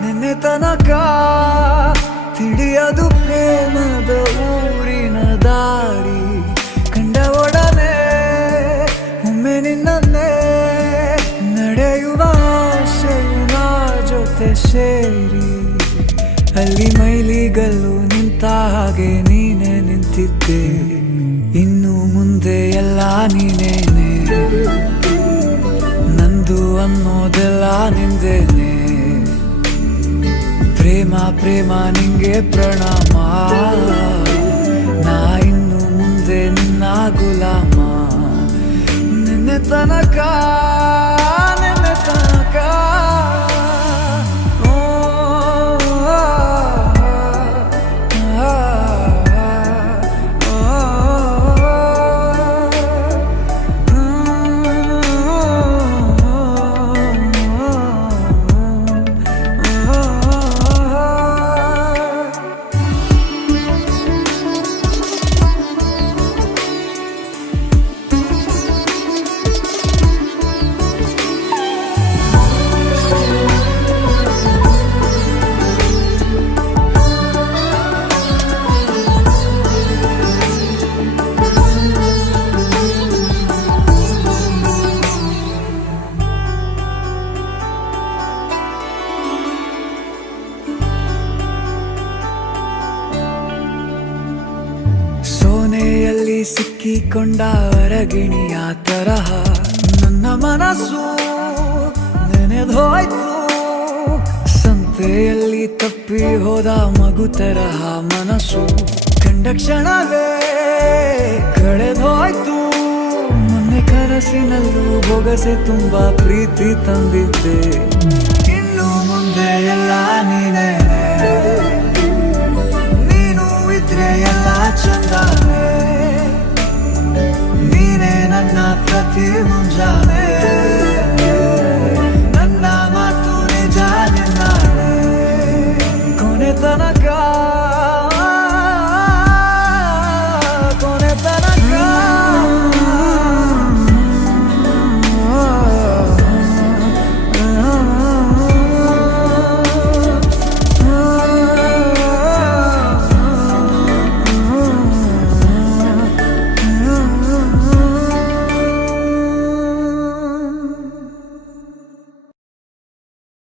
ನಿನ್ನೆ ತನಕ ತಿಳಿಯದು ಪ್ರೇಮದ ಊರಿನ ದಾರಿ. ಕಂಡ ಒಡನೆ ಒಮ್ಮೆ ನಿನ್ನೇ ನಡೆಯುವ ಆಸೆಯು ನಾ ಜೊತೆ ಸೇರಿ. ಅಲ್ಲಿ ಮೈಲಿಗಲ್ಲು ನಿಂತ ಹಾಗೆ ನೀನೆ ನಿಂತಿದ್ದೆ. ಇನ್ನು ಮುಂದೆ ಎಲ್ಲ ನೀನೇನೆ, ನಂದು ಅನ್ನೋದೆಲ್ಲ ನಿಂದೇನೆ. ಪ್ರೇಮ ಪ್ರೇಮ ನಿಂಗೆ ಪ್ರಣಾಮ, ನಾ ಇನ್ನು ಮುಂದೆ ನಿನ್ನ ಗುಲಾಮ. ನಿನ್ನೆ ತನಕ ಸೋನೆಯಲ್ಲಿ ಸಿಕ್ಕಿಕೊಂಡ ಅರಗಿಣಿಯ ತರಹ ನನ್ನ ಮನಸ್ಸು ನೆನೆದೋಯ್ತು. ಸಂತೆಯಲ್ಲಿ ತಪ್ಪಿ ಹೋದ ಮಗು ತರಹ ಮನಸ್ಸು ಕಂಡ ಕ್ಷಣವೇ ಕಳೆದೋಯ್ತು. ಮೊನ್ನೆ ಕನಸಿನಲ್ಲೂ ಬೊಗಸೆ ತುಂಬಾ ಪ್ರೀತಿ ತಂದಿದ್ದೆ. ಇನ್ನು ಮುಂದೆ ಎಲ್ಲ ನೀನೇ, ನೀನು ಇದ್ರೆ ಎಲ್ಲ ಚಂದಾನೆ. ನೀನೇ ನನ್ನ ಪ್ರತಿ ಮುಂಜಾನೆ.